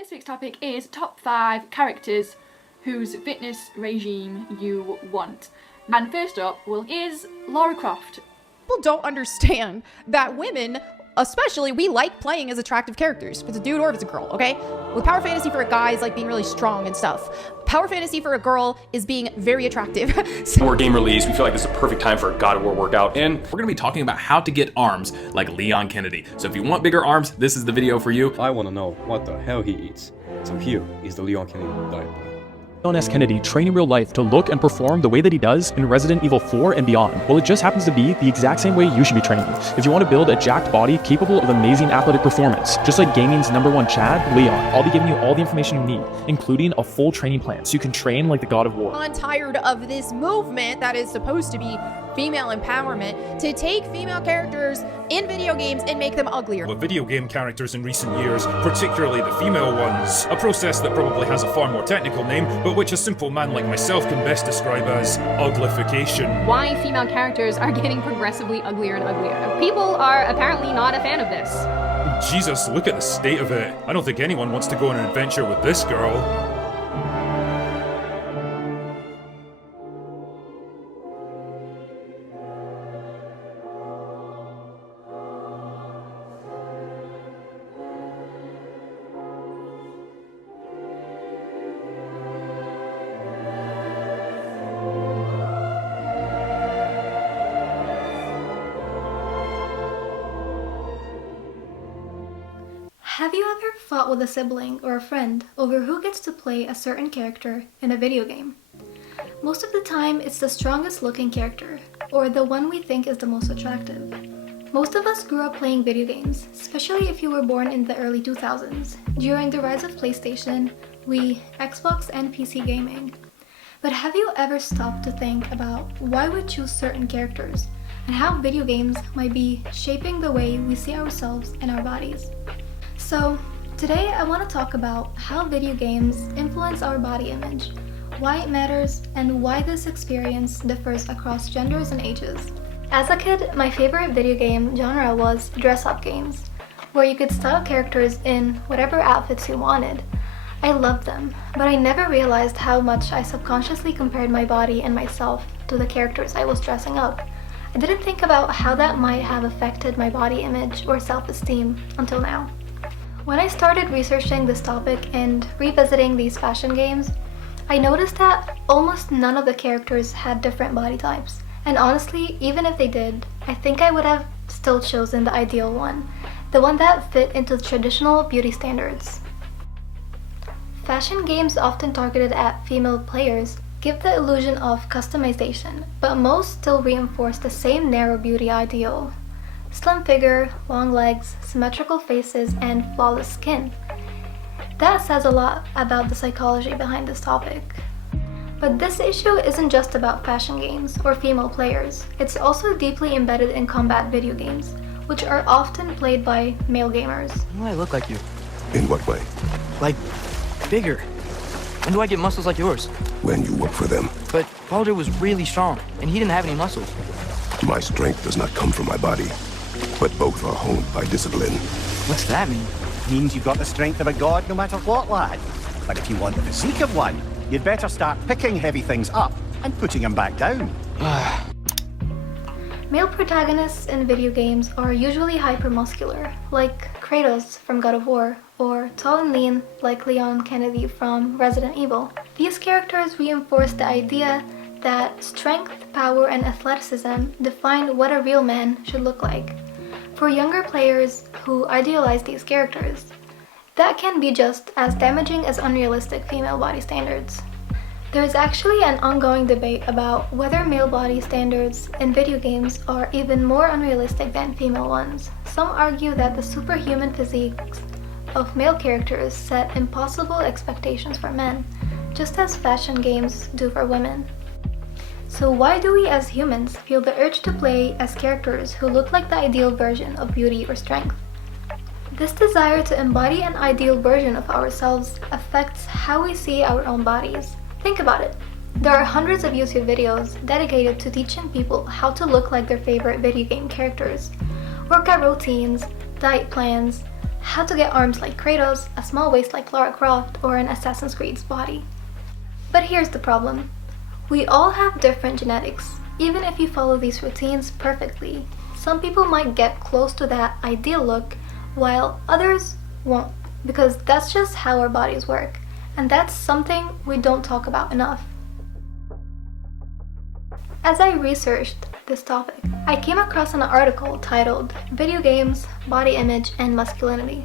This week's topic is top 5 characters whose fitness regime you want. And first up is Lara Croft. People don't understand that women, especially, we like playing as attractive characters. If it's a dude or if it's a girl, okay? With power fantasy for a guy is like being really strong and stuff. Power fantasy for a girl is being very attractive. War game release, we feel like this is a perfect time for a God of War workout, and we're gonna be talking about how to get arms like Leon Kennedy. So if you want bigger arms, this is the video for you. I wanna know what the hell he eats. So here is the Leon Kennedy diet plan. Leon S. Kennedy train in real life to look and perform the way that he does in Resident Evil 4 and beyond. Well, it just happens to be the exact same way you should be training. If you want to build a jacked body capable of amazing athletic performance, just like gaming's #1 Chad, Leon, I'll be giving you all the information you need, including a full training plan so you can train like the God of War. I'm tired of this movement that is supposed to be female empowerment to take female characters in video games and make them uglier. With video game characters in recent years, particularly the female ones, a process that probably has a far more technical name, but which a simple man like myself can best describe as uglification. Why female characters are getting progressively uglier and uglier. People are apparently not a fan of this. Jesus, look at the state of it. I don't think anyone wants to go on an adventure with this girl. Have you ever fought with a sibling or a friend over who gets to play a certain character in a video game? Most of the time, it's the strongest looking character, or the one we think is the most attractive. Most of us grew up playing video games, especially if you were born in the early 2000s, during the rise of PlayStation, Wii, Xbox, and PC gaming. But have you ever stopped to think about why we choose certain characters, and how video games might be shaping the way we see ourselves and our bodies? So, today I want to talk about how video games influence our body image, why it matters, and why this experience differs across genders and ages. As a kid, my favorite video game genre was dress-up games, where you could style characters in whatever outfits you wanted. I loved them, but I never realized how much I subconsciously compared my body and myself to the characters I was dressing up. I didn't think about how that might have affected my body image or self-esteem until now. When I started researching this topic and revisiting these fashion games, I noticed that almost none of the characters had different body types. And honestly, even if they did, I think I would have still chosen the ideal one, the one that fit into traditional beauty standards. Fashion games often targeted at female players give the illusion of customization, but most still reinforce the same narrow beauty ideal. Slim figure, long legs, symmetrical faces, and flawless skin. That says a lot about the psychology behind this topic. But this issue isn't just about fashion games or female players. It's also deeply embedded in combat video games, which are often played by male gamers. When do I look like you? In what way? Like, bigger. When do I get muscles like yours? When you work for them. But Baldur was really strong, and he didn't have any muscles. My strength does not come from my body, but both are honed by discipline. What's that mean? Means you've got the strength of a god no matter what, lad. But if you want the physique of one, you'd better start picking heavy things up and putting them back down. Male protagonists in video games are usually hypermuscular, like Kratos from God of War, or tall and lean, like Leon Kennedy from Resident Evil. These characters reinforce the idea that strength, power, and athleticism define what a real man should look like. For younger players who idealize these characters, that can be just as damaging as unrealistic female body standards. There is actually an ongoing debate about whether male body standards in video games are even more unrealistic than female ones. Some argue that the superhuman physiques of male characters set impossible expectations for men, just as fashion games do for women. So why do we as humans feel the urge to play as characters who look like the ideal version of beauty or strength? This desire to embody an ideal version of ourselves affects how we see our own bodies. Think about it. There are hundreds of YouTube videos dedicated to teaching people how to look like their favorite video game characters. Workout routines, diet plans, how to get arms like Kratos, a small waist like Lara Croft, or an Assassin's Creed's body. But here's the problem. We all have different genetics. Even if you follow these routines perfectly, some people might get close to that ideal look, while others won't, because that's just how our bodies work, and that's something we don't talk about enough. As I researched this topic, I came across an article titled Video Games, Body Image, and Masculinity.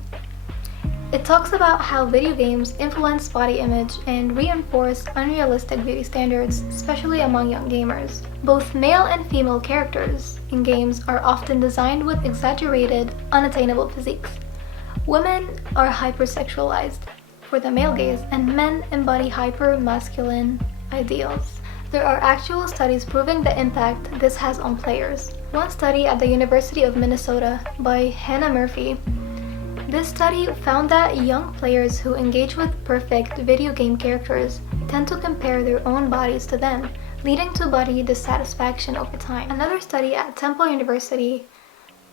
It talks about how video games influence body image and reinforce unrealistic beauty standards, especially among young gamers. Both male and female characters in games are often designed with exaggerated, unattainable physiques. Women are hypersexualized for the male gaze, and men embody hyper-masculine ideals. There are actual studies proving the impact this has on players. One study at the University of Minnesota by Hannah Murphy. This study found that young players who engage with perfect video game characters tend to compare their own bodies to them, leading to body dissatisfaction over time. Another study at Temple University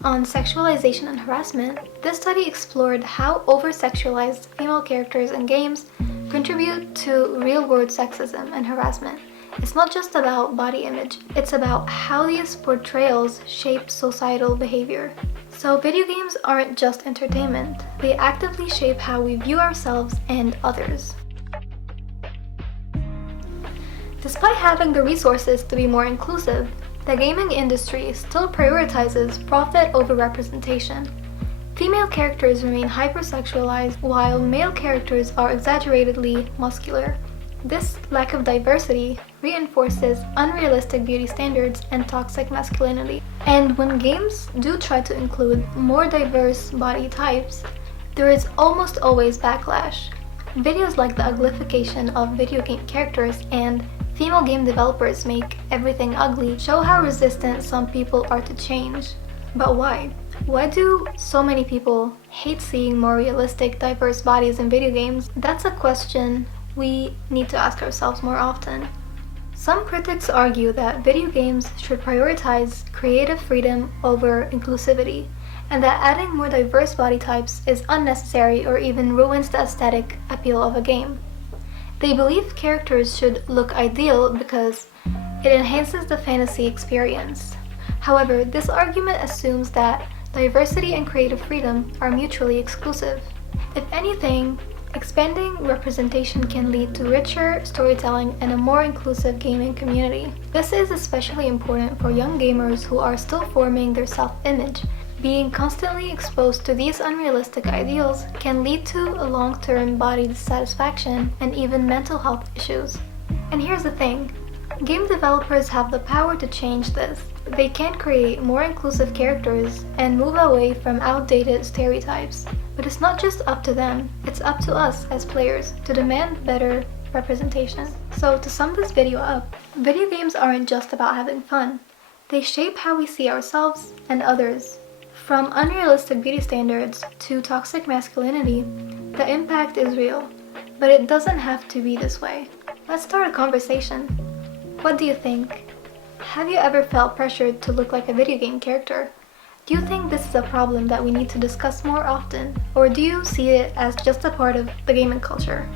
on sexualization and harassment. This study explored how over-sexualized female characters in games contribute to real-world sexism and harassment. It's not just about body image, it's about how these portrayals shape societal behavior. So video games aren't just entertainment, they actively shape how we view ourselves and others. Despite having the resources to be more inclusive, the gaming industry still prioritizes profit over representation. Female characters remain hypersexualized while male characters are exaggeratedly muscular. This lack of diversity reinforces unrealistic beauty standards and toxic masculinity. And when games do try to include more diverse body types, there is almost always backlash. Videos like the uglification of video game characters and female game developers make everything ugly show how resistant some people are to change. But why? Why do so many people hate seeing more realistic, diverse bodies in video games? That's a question we need to ask ourselves more often. Some critics argue that video games should prioritize creative freedom over inclusivity, and that adding more diverse body types is unnecessary or even ruins the aesthetic appeal of a game. They believe characters should look ideal because it enhances the fantasy experience. However, this argument assumes that diversity and creative freedom are mutually exclusive. If anything, expanding representation can lead to richer storytelling and a more inclusive gaming community. This is especially important for young gamers who are still forming their self-image. Being constantly exposed to these unrealistic ideals can lead to a long-term body dissatisfaction and even mental health issues. And here's the thing, game developers have the power to change this. They can create more inclusive characters and move away from outdated stereotypes. But it's not just up to them, it's up to us as players to demand better representation. So to sum this video up, video games aren't just about having fun. They shape how we see ourselves and others. From unrealistic beauty standards to toxic masculinity, the impact is real, but it doesn't have to be this way. Let's start a conversation. What do you think? Have you ever felt pressured to look like a video game character? Do you think this is a problem that we need to discuss more often, or do you see it as just a part of the gaming culture?